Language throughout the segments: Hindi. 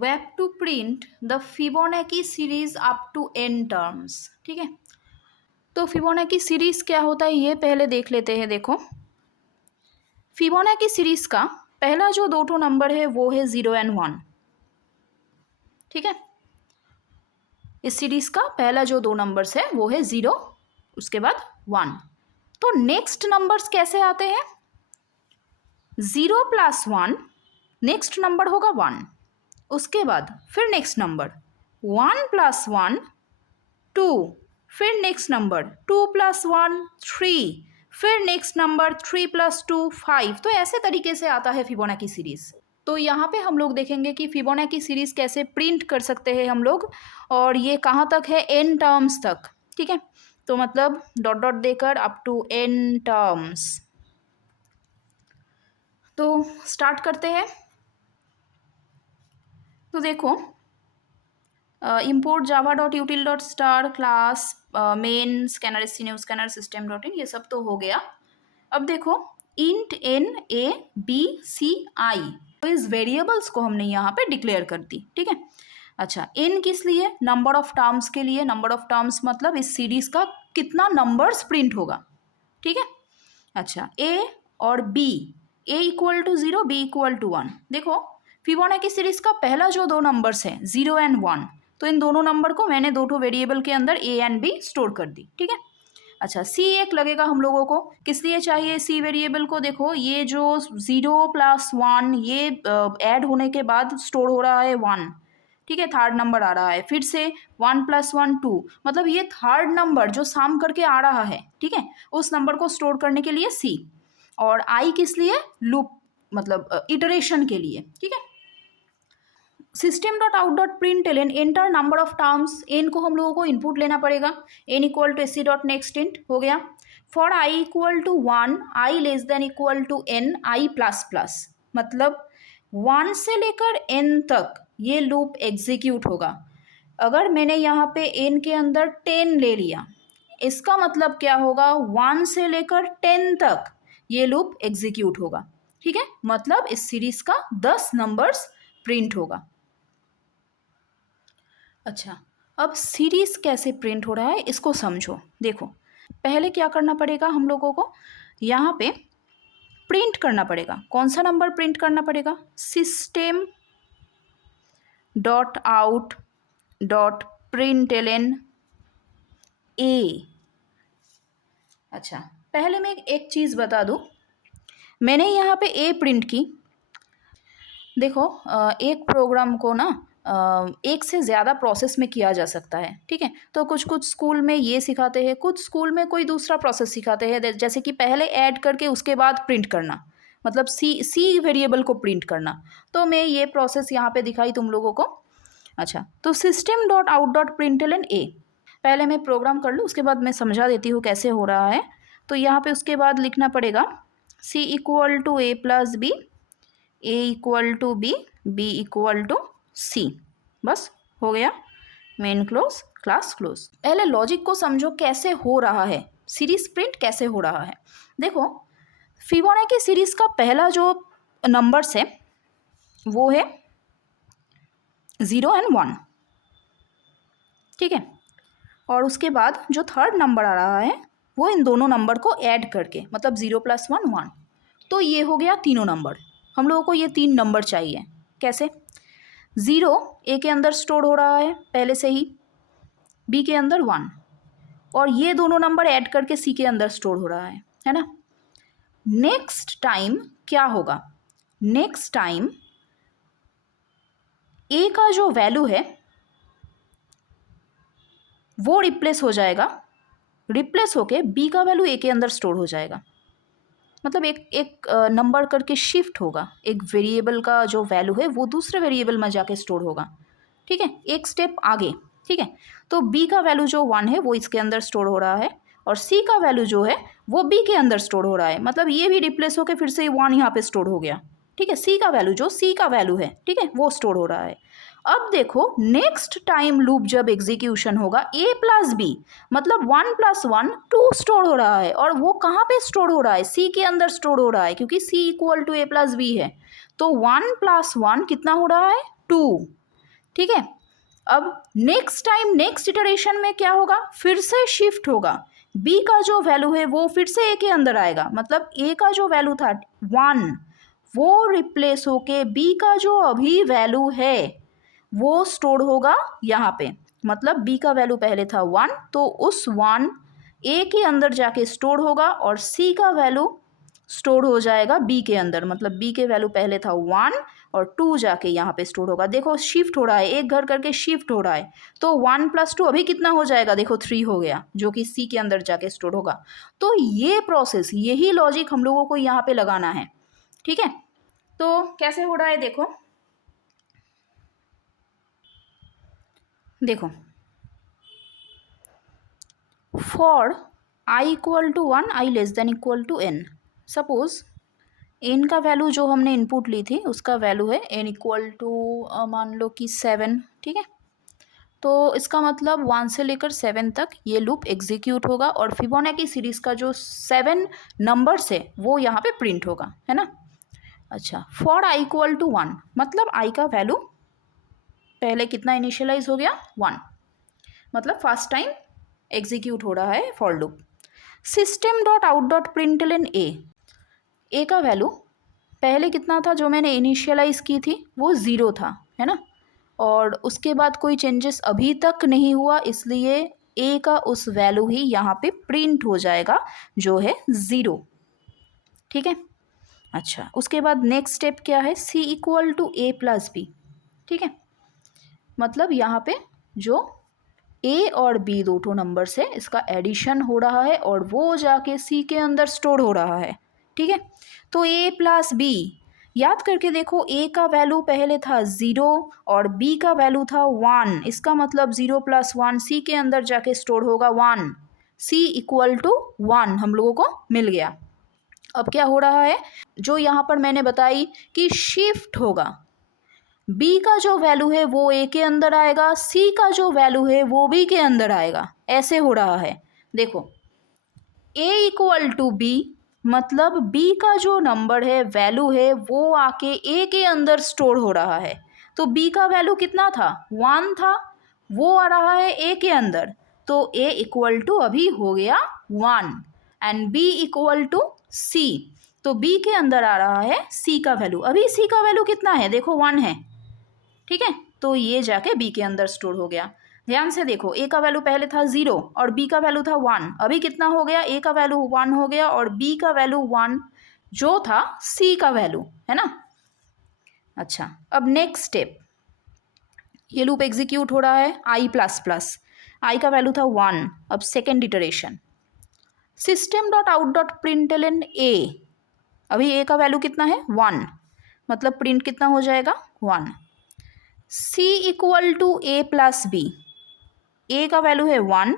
we have to print the Fibonacci series up to n terms। ठीक है, तो फिबोनाची सीरीज क्या होता है ये पहले देख लेते हैं। देखो, फिबोनाची सीरीज का पहला जो दो ठो नंबर है वो है 0 और 1। ठीक है, इस सीरीज का पहला जो दो नंबर्स है वो है 0, उसके बाद 1। तो नेक्स्ट नंबर्स कैसे आते हैं? 0 + 1, नेक्स्ट नंबर होगा 1। उसके बाद फिर नेक्स्ट नंबर 1 + 1 2, फिर नेक्स्ट नंबर 2 + 1 3, फिर नेक्स्ट नंबर 3 + 2 5। तो ऐसे तरीके से आता है फिबोनाची सीरीज। तो यहाँ पे हम लोग देखेंगे कि फिबोनाची सीरीज कैसे प्रिंट कर सकते हैं हम लोग, और ये कहाँ तक है? n टर्म्स तक। ठीक है, तो मतलब डॉट डॉट देकर अप टू n टर्म्स। तो स्टार्ट करते हैं। तो देखो, import java.util.star class main scanner new scanner system dot in, ये सब तो हो गया। अब देखो, int n a b c i, तो इस वेरिएबल्स को हमने यहाँ पे डिक्लेयर कर दी। ठीक है, अच्छा, n किस लिए? नंबर ऑफ टर्म्स के लिए। नंबर ऑफ टर्म्स मतलब इस सीरीज का कितना नंबर्स प्रिंट होगा। ठीक है, अच्छा, a और b, a = 0 b = 1। देखो, फिबोनाची सीरीज का पहला जो दो नंबर्स हैं 0 और 1, तो इन दोनों नंबर को मैंने दो ठो वेरिएबल के अंदर a और b स्टोर कर दी। ठीक है, अच्छा, c एक लगेगा हम लोगों को। किस लिए चाहिए c वेरिएबल को? देखो, ये जो 0 + 1 ये ऐड होने के बाद स्टोर हो रहा है 1। ठीक है, थर्ड नंबर आ रहा है। फिर से 1 + 1 2, मतलब ये थर्ड नंबर जो साम करके आ रहा है। ठीक है, उस नंबर को स्टोर करने के लिए c, और i किस लिए? लूप, मतलब इटरेशन के लिए। ठीक है, system.out.println enter number of terms. n को हम लोगों को इनपुट लेना पड़ेगा। n = sc.nextInt हो गया। For i = 1, i <= n, i ++, मतलब 1 से लेकर n तक ये लूप एग्जीक्यूट होगा। अगर मैंने यहाँ पे n के अंदर 10 ले लिया, इसका मतलब क्या होगा? 1 से लेकर 10 तक ये लूप एग्जीक्यूट होगा। ठीक है, मतलब इस सीरीज का 10 नंबर्स प्रिंट होगा। अच्छा, अब सीरीज कैसे प्रिंट हो रहा है इसको समझो। देखो, पहले क्या करना पड़ेगा हम लोगों को? यहाँ पे प्रिंट करना पड़ेगा। कौन सा नंबर प्रिंट करना पड़ेगा? system.out.println a। अच्छा, पहले मैं एक चीज़ बता दूँ, मैंने यहाँ पे a प्रिंट की। देखो, एक प्रोग्राम को ना एक से ज़्यादा प्रोसेस में किया जा सकता है। ठीक है, तो कुछ कुछ स्कूल में ये सिखाते हैं, कुछ स्कूल में कोई दूसरा प्रोसेस सिखाते हैं, जैसे कि पहले ऐड करके उसके बाद प्रिंट करना, मतलब सी वेरिएबल को प्रिंट करना। तो मैं ये प्रोसेस यहाँ पे दिखाई तुम लोगों को। अच्छा, तो system.out.println a, पहले मैं प्रोग्राम कर लूँ, उसके बाद मैं समझा देती हूँ कैसे हो रहा है। तो यहाँ पे उसके बाद लिखना पड़ेगा c = a + b, a = b, b = c। बस हो गया, मेन क्लोज, क्लास क्लोज। पहले लॉजिक को समझो कैसे हो रहा है, सीरीज प्रिंट कैसे हो रहा है। देखो, फिबोनाची सीरीज का पहला जो नंबर्स है वो है 0 और 1। ठीक है, और उसके बाद जो थर्ड नंबर आ रहा है वो इन दोनों नंबर को ऐड करके, मतलब 0 + 1 1। तो ये हो गया तीनों नंबर। हम लोगों को ये 3 नंबर चाहिए। कैसे? 0 ए के अंदर स्टोर हो रहा है पहले से ही, बी के अंदर 1, और ये दोनों नंबर ऐड करके सी के अंदर स्टोर हो रहा है ना। नेक्स्ट टाइम क्या होगा? नेक्स्ट टाइम ए का जो वैल्यू है वो रिप्लेस हो जाएगा, रिप्लेस होके बी का वैल्यू ए के अंदर स्टोर हो जाएगा। मतलब एक नंबर करके शिफ्ट होगा, एक वेरिएबल का जो वैल्यू है वो दूसरे वेरिएबल में जाके स्टोर होगा। ठीक है, एक स्टेप आगे। ठीक है, तो b का वैल्यू जो 1 है वो इसके अंदर स्टोर हो रहा है, और c का वैल्यू जो है वो b के अंदर स्टोर हो रहा है। मतलब ये भी रिप्लेस होकर फिर से 1 यहाँ पे स्टोर हो गया। ठीक है, c का वैल्यू जो c का वैल्यू है, ठीक है, वो स्टोर हो रहा है। अब देखो, नेक्स्ट टाइम लूप जब एग्जीक्यूशन होगा a + b, मतलब 1 + 1 2 स्टोर हो रहा है, और वो कहाँ पे स्टोर हो रहा है? c के अंदर स्टोर हो रहा है, क्योंकि c = a + b है। तो 1 + 1 कितना हो रहा है? 2। ठीक है। अब नेक्स्ट टाइम नेक्स्ट इटरेशन में क्या होगा, फिर से शिफ्ट होगा, b का जो वैल्यू है वो फिर से a के अंदर आएगा, मतलब a का जो वैल्यू था 1 वो रिप्लेस होके b का जो अभी वैल्यू है वो स्टोर होगा यहाँ पे। मतलब b का वैल्यू पहले था 1, तो उस 1 a के अंदर जाके स्टोर होगा और c का वैल्यू स्टोर हो जाएगा b के अंदर। मतलब b के वैल्यू पहले था 1 और 2 जाके यहाँ पे स्टोर होगा। देखो शिफ्ट हो रहा है, एक घर करके शिफ्ट हो रहा है, तो 1 + 2 अभी कितना हो जाएगा, देखो 3 हो गया, जो कि c के अंदर जाके स्टोर होगा। तो ये प्रोसेस, यही लॉजिक हम लोगों को यहाँ पे लगाना है। ठीक है, तो कैसे हो रहा है देखो, देखो for i equal to 1, i less than equal to n, suppose n का वैल्यू जो हमने इनपुट ली थी उसका वैल्यू है n इक्वल टू मान लो कि 7। ठीक है, तो इसका मतलब 1 से लेकर 7 तक ये लूप एग्जीक्यूट होगा और फिबोनाची सीरीज़ का जो 7 नंबर्स है वो यहाँ पे प्रिंट होगा, है ना। अच्छा, फॉर i इक्वल टू 1 मतलब i का वैल्यू पहले कितना इनिशियलाइज हो गया, 1, मतलब फर्स्ट टाइम एग्जीक्यूट हो रहा है for loop. System dot out dot println A का वैल्यू पहले कितना था जो मैंने इनिशियलाइज की थी, वो 0 था, है ना। और उसके बाद कोई चेंजेस अभी तक नहीं हुआ, इसलिए ए का उस वैल्यू ही यहाँ पे प्रिंट हो जाएगा जो है 0। ठीक है, अच्छा उसके बाद नेक्स्ट स्टेप क्या है, C equal to A plus B. ठीक है, मतलब यहाँ पे जो ए और बी दो नंबर से इसका एडिशन हो रहा है और वो जाके सी के अंदर स्टोर हो रहा है। ठीक है, तो ए प्लस बी याद करके देखो, ए का वैल्यू पहले था 0 और बी का वैल्यू था 1, इसका मतलब 0 + 1 सी के अंदर जाके स्टोर होगा 1, सी इक्वल टू 1 हम लोगों को मिल गया। अब क्या हो रहा है, जो यहाँ पर मैंने बताई कि शिफ्ट होगा, b का जो वैल्यू है वो a के अंदर आएगा, c का जो वैल्यू है वो b के अंदर आएगा, ऐसे हो रहा है। देखो a इक्वल टू b मतलब b का जो नंबर है, वैल्यू है, वो आके a के अंदर स्टोर हो रहा है। तो b का वैल्यू कितना था, 1 था, वो आ रहा है a के अंदर, तो a इक्वल टू अभी हो गया 1 and b equal to c, तो b के अंदर आ रहा है c का वैल्यू। अभी c का वैल्यू कितना है, देखो 1 है। ठीक है, तो ये जाके b के अंदर स्टोर हो गया। ध्यान से देखो, a का वैल्यू पहले था 0 और b का वैल्यू था 1, अभी कितना हो गया, a का वैल्यू 1 हो गया और b का वैल्यू 1 जो था c का वैल्यू, है ना। अच्छा, अब नेक्स्ट स्टेप, ये लूप एग्जीक्यूट हो रहा है i प्लस प्लस, आई का वैल्यू था 1। अब second iteration, system dot out dot println A, अभी a का वैल्यू कितना है 1, मतलब प्रिंट कितना हो जाएगा 1। c equal to A plus B, A का वैल्यू है 1,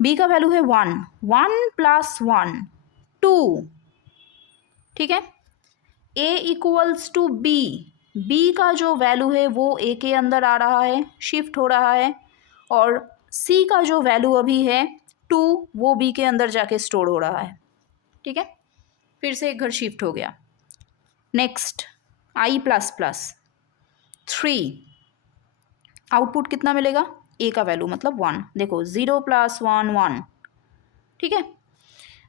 बी का वैल्यू है 1, 1 + 1 2। ठीक है, ए इक्वल्स टू बी, बी का जो वैल्यू है वो ए के अंदर आ रहा है, शिफ्ट हो रहा है, और सी का जो वैल्यू अभी है 2 वो बी के अंदर जाके स्टोर हो रहा है। ठीक है, फिर से एक घर शिफ्ट हो गया। Next I plus plus 3, output कितना मिलेगा, ए का वैल्यू मतलब 1, देखो 0 + 1 1। ठीक है,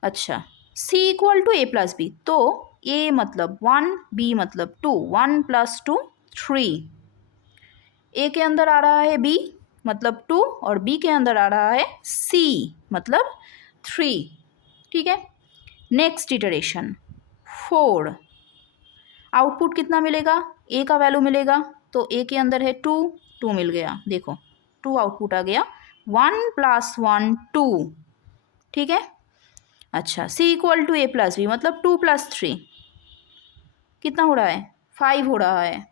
अच्छा c equal to A plus B, तो a मतलब 1, b मतलब 2, 1 + 2 3, a के अंदर आ रहा है b मतलब 2 और b के अंदर आ रहा है c मतलब 3। ठीक है, नेक्स्ट इटरेशन 4, आउटपुट कितना मिलेगा, a का वैल्यू मिलेगा, तो a के अंदर है 2, 2 मिल गया, देखो 2 आउटपुट आ गया, 1 + 1 2। ठीक है, अच्छा c equal to A plus B मतलब 2 + 3 कितना हो रहा है, 5 हो रहा है।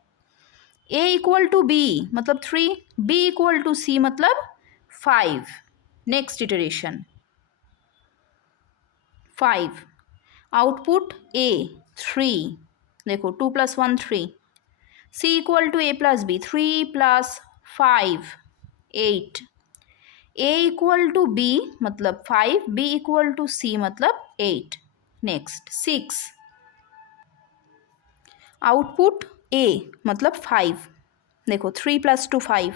a इक्वल टू बी मतलब 3, b इक्वल टू c मतलब 5। नेक्स्ट इटरेशन 5, आउटपुट a 3, देखो 2 + 1 3, c equal to A plus B 3 + 5 8, a equal to b मतलब 5, b इक्वल टू c मतलब 8। नेक्स्ट 6, आउटपुट a मतलब 5, देखो 3 + 2 5,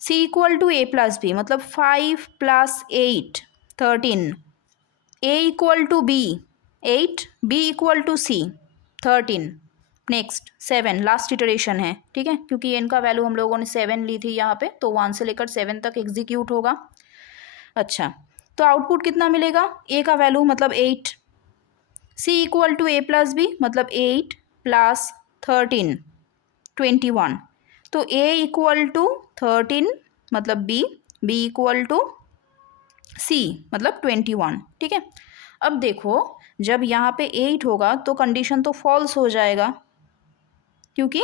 C = A + B मतलब 5 + 8 13, A = B 8, B = C 13, next 7 last iteration है, ठीक है, क्योंकि इनका वैल्यू हम लोगों ने 7 ली थी यहाँ पे, तो 1 से लेकर 7 तक एग्जीक्यूट होगा। अच्छा, तो आउटपुट कितना मिलेगा, A का वैल्यू मतलब 8, C = A + B मतलब 8 + 13 21, तो A = 13 मतलब B, B = C मतलब 21, ठीक है। अब देखो जब यहाँ पे 8 होगा तो कंडीशन तो फॉल्स हो जाएगा, क्योंकि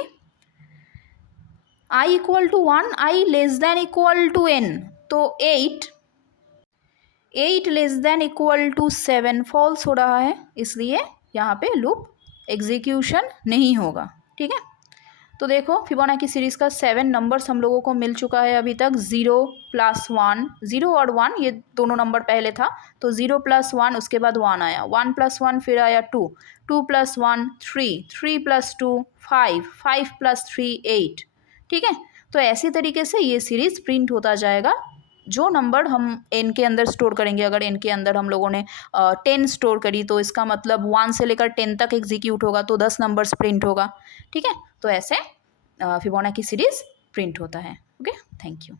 I = 1, I <= n, तो 8 <= 7 फॉल्स हो रहा है, इसलिए यहाँ पे लूप एग्जीक्यूशन नहीं होगा, ठीक है। तो देखो फिबोनाची सीरीज़ का 7 नंबर्स हम लोगों को मिल चुका है अभी तक। 0 + 1, 0 और 1 ये दोनों नंबर पहले था, तो 0 + 1 उसके बाद 1 आया, 1 + 1 फिर आया 2, 2 + 1 3, 3 + 2 5, 5 + 3 8, ठीक है। तो ऐसी तरीके से ये सीरीज़ प्रिंट होता जाएगा। जो नंबर हम n के अंदर स्टोर करेंगे, अगर n के अंदर हम लोगों ने 10 स्टोर करी तो इसका मतलब 1 से लेकर 10 तक एग्जीक्यूट होगा, तो 10 नंबर्स प्रिंट होगा, ठीक है। तो ऐसे फिबोनाची सीरीज़ प्रिंट होता है। Okay, thank you.